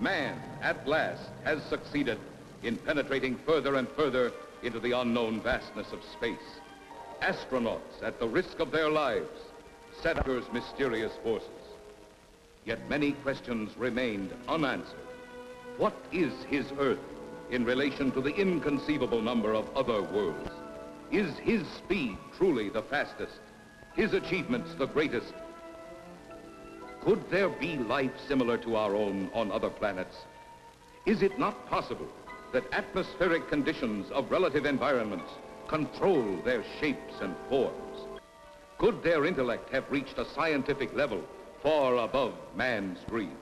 Man, at last, has succeeded in penetrating further and further into the unknown vastness of space. Astronauts, at the risk of their lives, set Earth's mysterious forces. Yet many questions remained unanswered. What is his Earth in relation to the inconceivable number of other worlds? Is his speed truly the fastest? His achievements the greatest? Could there be life similar to our own on other planets? Is it not possible that atmospheric conditions of relative environments control their shapes and forms? Could their intellect have reached a scientific level far above man's dreams?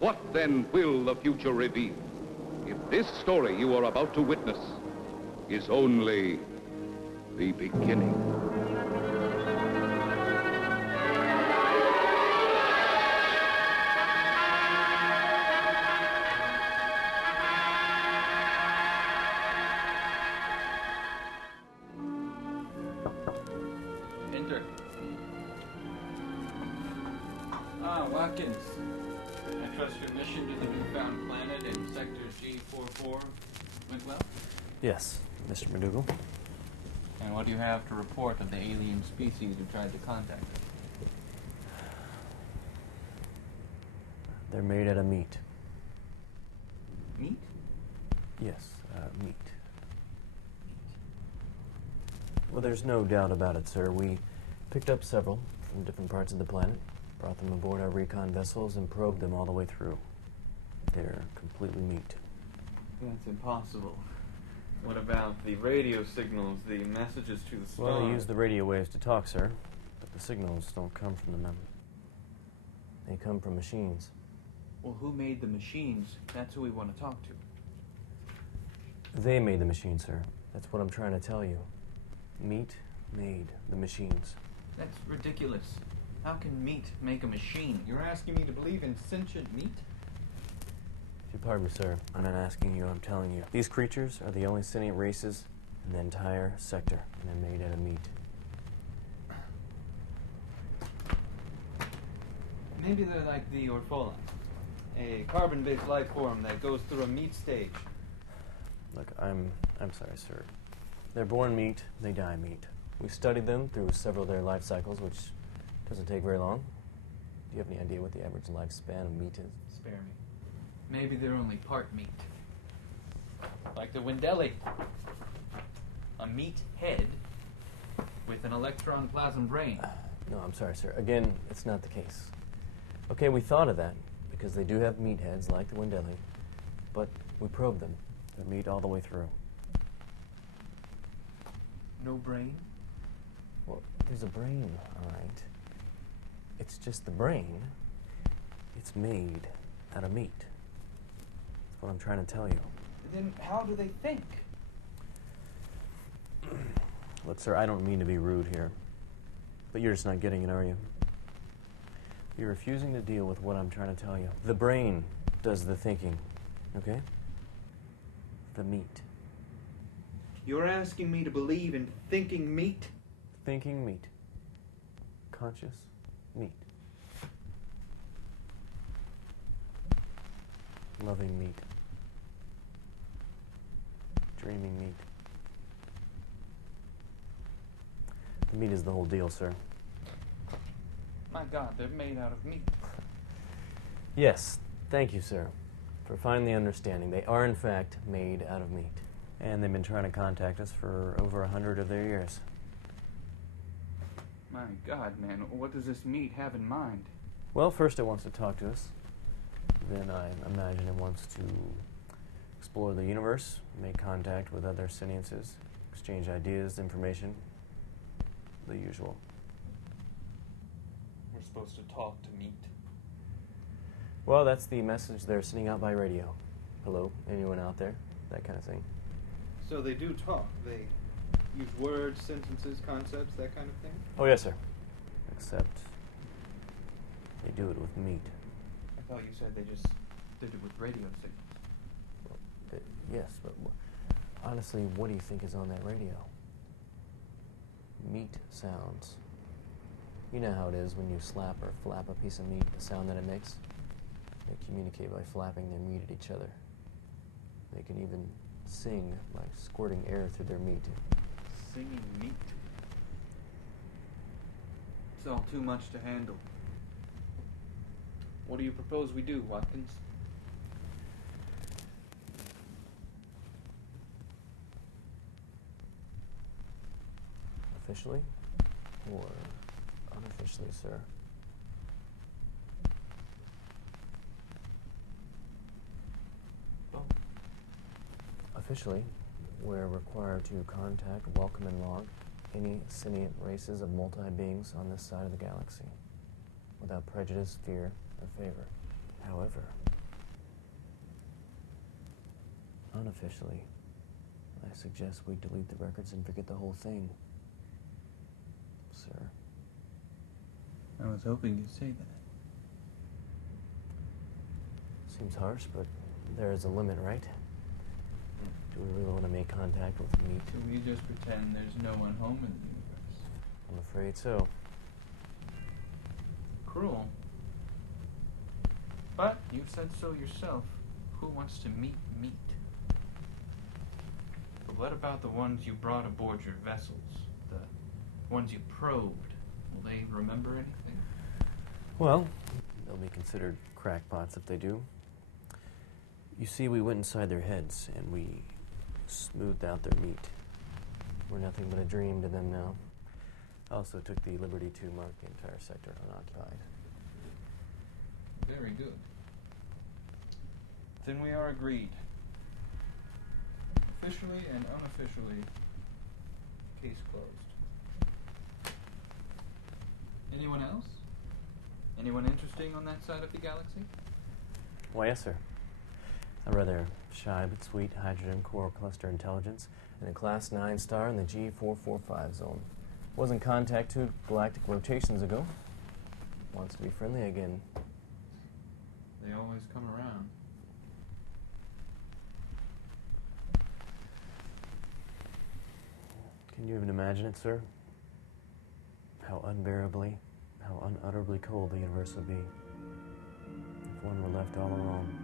What then will the future reveal if this story you are about to witness is only the beginning? Enter. Watkins. I trust your mission to the newfound planet in Sector G44 went well? Yes, Mr. McDougal. And what do you have to report of the alien species who tried to contact us? They're made out of meat. Meat? Yes, meat. Well, there's no doubt about it, sir. We picked up several from different parts of the planet, brought them aboard our recon vessels, and probed them all the way through. They're completely meat. That's impossible. What about the radio signals, the messages to the stars? Well, they use the radio waves to talk, sir, but the signals don't come from them. They come from machines. Well, who made the machines? That's who we want to talk to. They made the machines, sir. That's what I'm trying to tell you. Meat made the machines. That's ridiculous. How can meat make a machine? You're asking me to believe in sentient meat? If you pardon me, sir, I'm not asking you, I'm telling you. These creatures are the only sentient races in the entire sector, and they're made out of meat. Maybe they're like the Orphola, a carbon-based life form that goes through a meat stage. Look, I'm sorry, sir. They're born meat, they die meat. We studied them through several of their life cycles, which doesn't take very long. Do you have any idea what the average lifespan of meat is? Spare me. Maybe they're only part meat. Like the Wendelli. A meat head with an electron plasm brain. No, I'm sorry, sir. Again, it's not the case. Okay, we thought of that, because they do have meat heads like the Wendelli, but we probed them. They're meat all the way through. No brain? Well, there's a brain, all right. It's just the brain. It's made out of meat. That's what I'm trying to tell you. Then how do they think? Look, sir, I don't mean to be rude here, but you're just not getting it, are you? You're refusing to deal with what I'm trying to tell you. The brain does the thinking, okay? The meat. You're asking me to believe in thinking meat? Thinking meat. Conscious meat. Loving meat. Dreaming meat. The meat is the whole deal, sir. My God, they're made out of meat. Yes, thank you, sir, for finally understanding. They are, in fact, made out of meat. And they've been trying to contact us for over 100 of their years. My God, man, what does this meat have in mind? Well, first it wants to talk to us. Then I imagine it wants to explore the universe, make contact with other sentiences, exchange ideas, information, the usual. We're supposed to talk to meat. Well, that's the message they're sending out by radio. Hello, anyone out there? That kind of thing. So they do talk. They use words, sentences, concepts, that kind of thing? Oh, yes, sir. Except they do it with meat. I thought you said they just did it with radio signals. Well, yes, but honestly, what do you think is on that radio? Meat sounds. You know how it is when you slap or flap a piece of meat, the sound that it makes? They communicate by flapping their meat at each other. They can even sing by squirting air through their meat. Singing meat. It's all too much to handle. What do you propose we do, Watkins? Officially or unofficially, sir? Both. Officially, we're required to contact, welcome, and log any sentient races of multi-beings on this side of the galaxy, without prejudice, fear, or favor. However, unofficially, I suggest we delete the records and forget the whole thing, sir. I was hoping you'd say that. Seems harsh, but there is a limit, right? Do we really want to make contact with meat? So we just pretend there's no one home in the universe. I'm afraid so. Cruel. But you've said so yourself. Who wants to meet meat? But what about the ones you brought aboard your vessels? The ones you probed? Will they remember anything? Well, they'll be considered crackpots if they do. You see, we went inside their heads and we smoothed out their meat. We're nothing but a dream to them now. I also took the liberty to mark the entire sector unoccupied. Very good. Then we are agreed. Officially and unofficially, case closed. Anyone else? Anyone interesting on that side of the galaxy? Why, yes, sir. A rather shy but sweet hydrogen core cluster intelligence and a Class 9 star in the G445 zone. Was in contact 2 galactic rotations ago. Wants to be friendly again. They always come around. Can you even imagine it, sir? How unbearably, how unutterably cold the universe would be if one were left all alone.